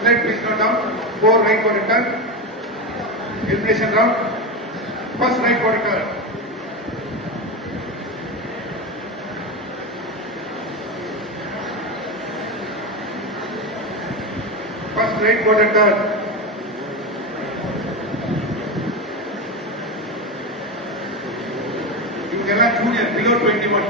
Athlete, please note down. 4 right for return. Elimination round. First right for return. First right for return. Junior below 21.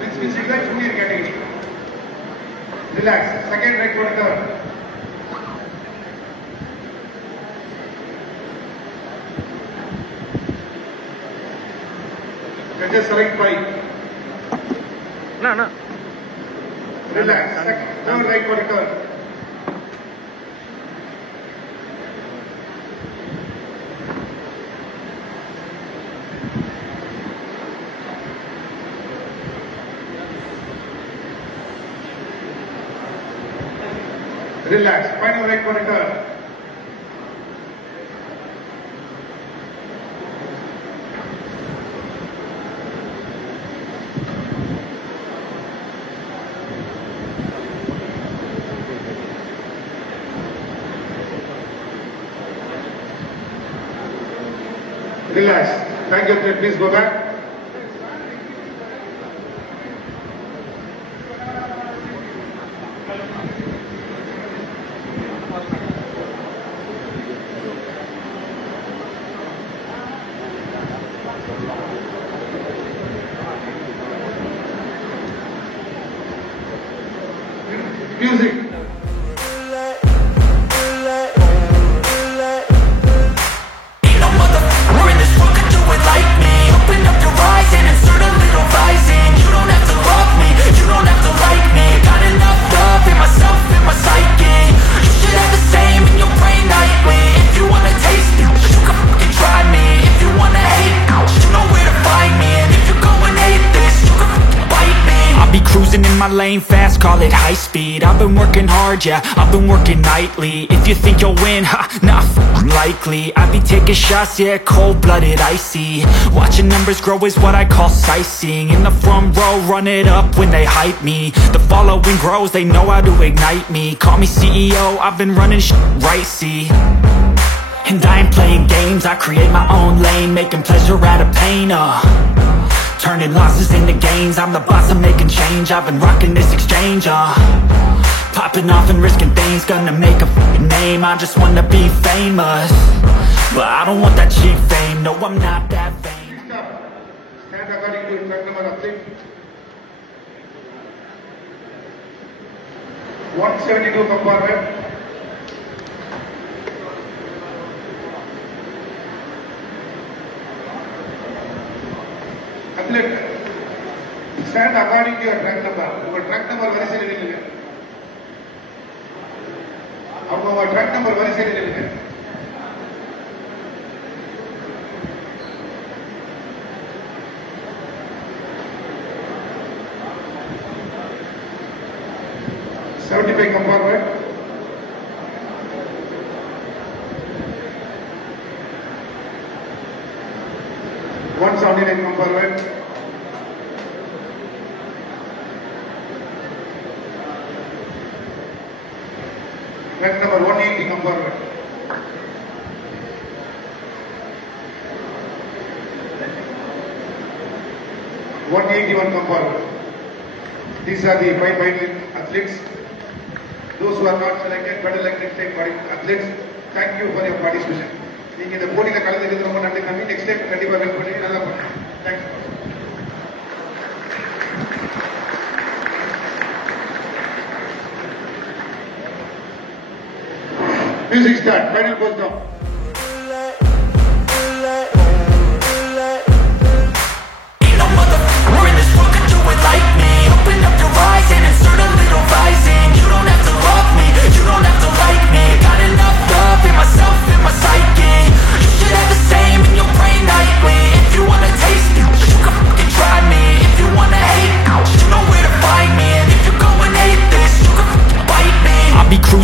Let's visit the junior category. Relax. Second right for turn. Judges select 5. No. Relax. Third right for turn. Relax. Final right for return. Relax. Thank you. Please go back. Music. In my lane fast, call it high speed. I've been working hard, yeah, I've been working nightly. If you think you'll win, not likely. I be taking shots, yeah, cold-blooded, icy. Watching numbers grow is what I call sightseeing. In the front row, run it up when they hype me. The following grows, they know how to ignite me. Call me CEO, I've been running right, see. And I ain't playing games, I create my own lane, making pleasure out of pain, turning losses into gains. I'm the boss, I'm making change. I've been rocking this exchange, popping off and risking things. Gonna make a name, I just wanna be famous. But I don't want that cheap fame, no, I'm not that vain. Stand according to track number of 6. 172 compartment. Athlete, stand according to your track number. Your track number very serious. Our track number very serious. $75 compartment. $179 compartment. Track number 180 compartment. $181 compartment. These are the 5 athletes. Those who are not selected, better like next time athletes. Thank you for your participation. நீங்க இந்த போட்டியில கலந்துக்கிறது ரொம்ப நன்றி தம்பி. Next time கண்டிப்பா welcome பண்ணி நல்லா பண்ணுங்க. Thanks. Music start. Final goes down.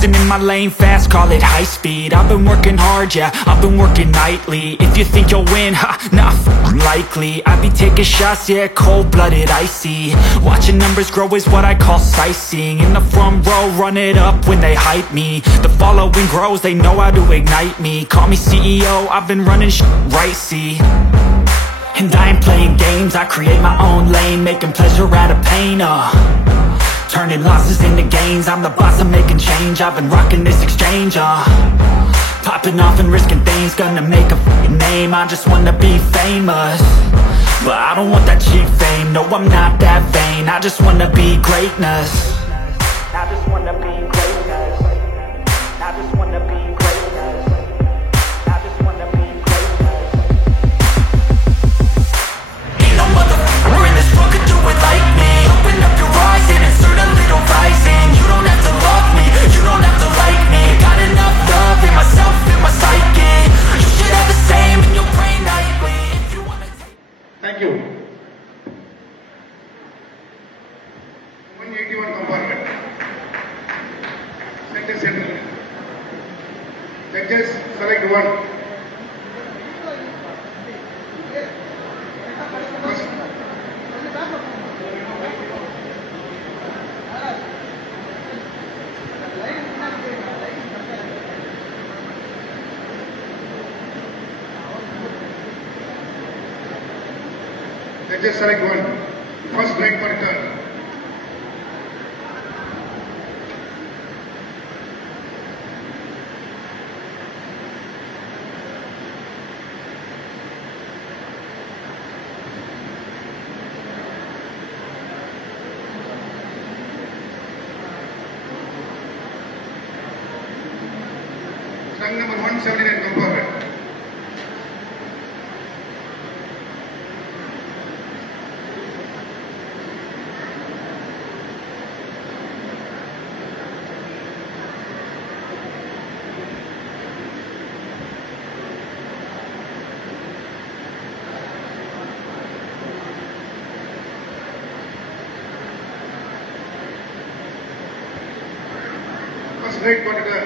cruising in my lane fast, call it high speed. I've been working hard, yeah, I've been working nightly. If you think you'll win, ha, nah, likely. I be taking shots, yeah, cold-blooded, icy. Watching numbers grow is what I call sightseeing. In the front row, run it up when they hype me. The following grows, they know how to ignite me. Call me CEO, I've been running shit right, see. And I ain't playing games, I create my own lane, making pleasure out of pain, turning losses into gains, I'm the boss, I'm making change. I've been rocking this exchange, popping off and risking things, gonna make a f***ing name. I just wanna be famous, but I don't want that cheap fame. No, I'm not that vain, I just wanna be greatness. I just wanna be greatness. I just wanna be greatness. I just wanna be greatness. Ain't no motherfucker in this world could do it like me. Open up your eyes and insert a little rising. You don't have to love me, you don't have to like me. Got enough love in myself, in my psyche. You should have the same in your brain nightly. If you wanna take... Thank you. 181 compartment. Center. Judges, select one. First. Judges, select one. First break per turn. Stand number 179 compartment. First right quarter.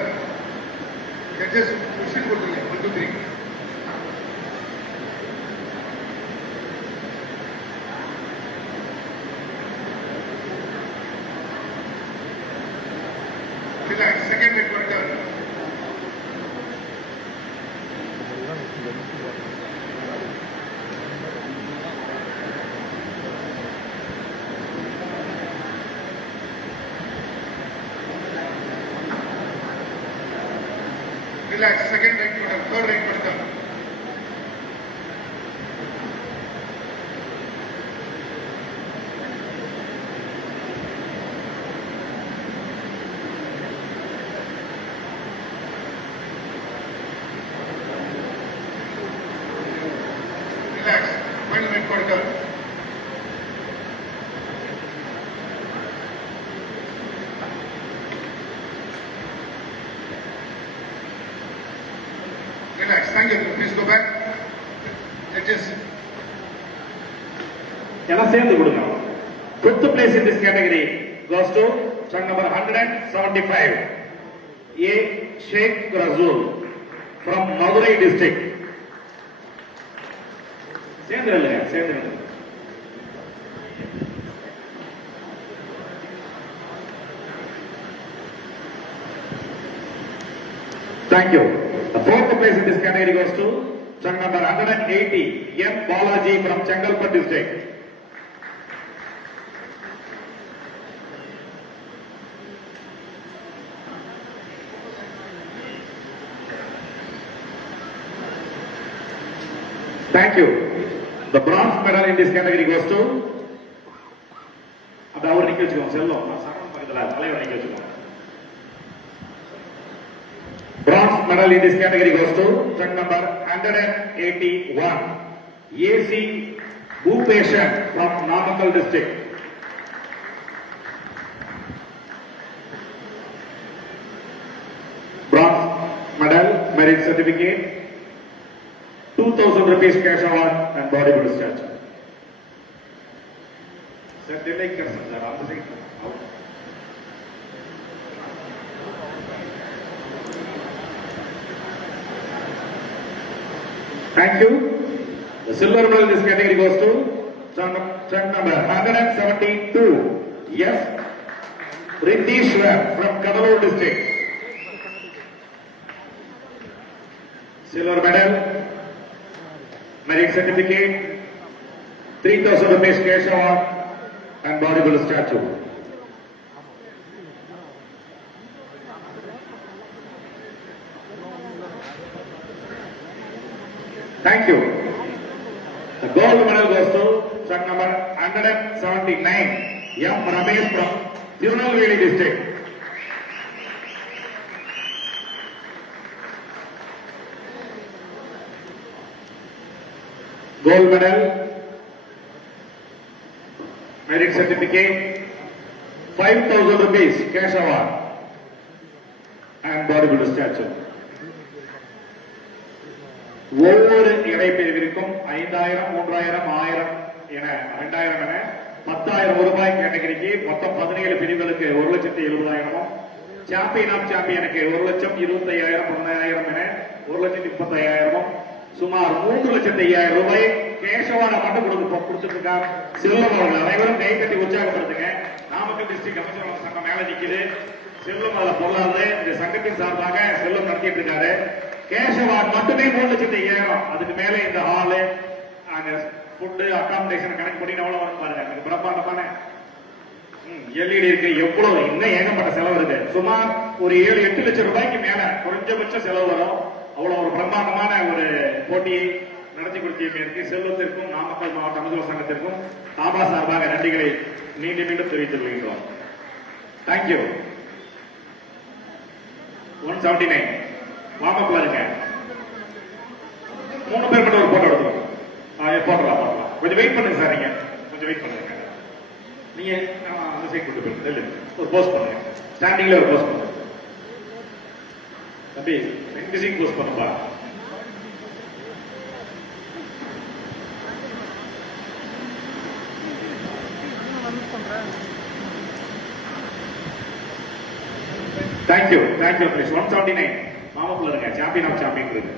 Judges, question go to 1, 2, 3. Relax, second right quarter. Relax, second right quarter, third right quarter. Relax, final right quarter. Relax, thank you. Please go back. Judges. எல்லாம் சேர்ந்து கொடுங்க. Fifth place in this category goes to song number 175. A. Sheikh Razul from Madurai district. சேர்ந்துருங்க. Thank you. The fourth place in this category goes to song number 180, M. Balaji from Chengalpattu district. Thank you. The bronze medal in this category goes to अब और निकल चुका हूँ सेल्लो ना सामान पकड़ा है वाले निकल चुका हूँ. Bronze medal in this category goes to truck number 181, AC Bhupeshan from Namakkal district. Bronze medal, merit certificate, 2,000 rupees cash award and bodybuilder statue. Sir, delay कर सकते हैं आप से. Thank you. The silver medal in this category goes to truck number 172. Yes. Rindishwar from Kadalur district. Silver medal, merit certificate, 3,000 rupees cash award and bodybuilder statue. Thank you. The gold medal goes to truck number 179, M. Ramesh from Tirunelveli district. Gold medal, merit certificate, 5,000 rupees cash award and bodybuilder statue. ஒவ்வொரு இடைப்பிரிவிற்கும் 5,000, 3,000, 1,000 என 2,000 என 10,000 ரூபாய் கேட்டகரிக்கு மொத்தம் 17 பிரிவுகளுக்கு 1,70,000 champion of சாம்பியனுக்கு 1,25,000, 1,000 என 1,35,000 சுமார் 3,05,000 ரூபாய் கேஷவான மட்டும் கொடுத்துட்டு இருக்கார் செல்வம் அவர்கள். அனைவரும் கை தட்டி உற்சாகப்படுத்துங்க. நாமக்கல் டிஸ்ட்ரிக்ட் அமைச்சர் சங்கம் மேல நிக்குது. செல்வம் அதுல பொருளாதார இந்த சங்கத்தின் சார்பாக செல்வம் நடத்திட்டு இருக்காரு. கேஷவான் மட்டுமே 3,05,000. அதுக்கு மேல இந்த ஹாலு ஃபுட்டு அகாமடேஷன் கணக்கு பண்ணி எவ்வளவு வரும் பாருங்க. பிரம்மாண்டமான எல்இடி இருக்கு. எவ்வளவு இன்னும் ஏகப்பட்ட செலவு இருக்கு. சுமார் ஒரு 7-8 லட்சம் ரூபாய்க்கு மேல குறைஞ்சபட்ச செலவு வரும். அவ்வளவு ஒரு பிரம்மாண்டமான ஒரு போட்டியை நடத்தி கொடுத்திருக்க செல்வத்திற்கும் நாமக்கல் மாவட்ட அமைச்சர் சங்கத்திற்கும் தாபா சார்பாக நன்றிகளை மீண்டும் மீண்டும் தெரிவித்துக் கொள்கின்றோம். தேங்க்யூ. 179 வாமப்பில் இருக்க 3 பேர் மட்டும் ஒரு போட்டோ எடுத்துக்கோங்க. போட்டலாம். கொஞ்சம் வெயிட் பண்ணுங்க சார். நீங்க கொஞ்சம் வெயிட் பண்ணுங்க. நீங்க அந்த சைட் கொண்டு போயிட்டு ஒரு போஸ்ட் பண்ணுங்க. ஸ்டாண்டிங்ல ஒரு போஸ்ட் பண்ணுங்க. தம்பி என்கிசிங் போஸ்ட் பண்ணுப்பா. தேங்க்யூ. தேங்க்யூ. 179 மாமப்புல இருங்க. சாம்பியன் ஆஃப் சாம்பியன் இருக்கு.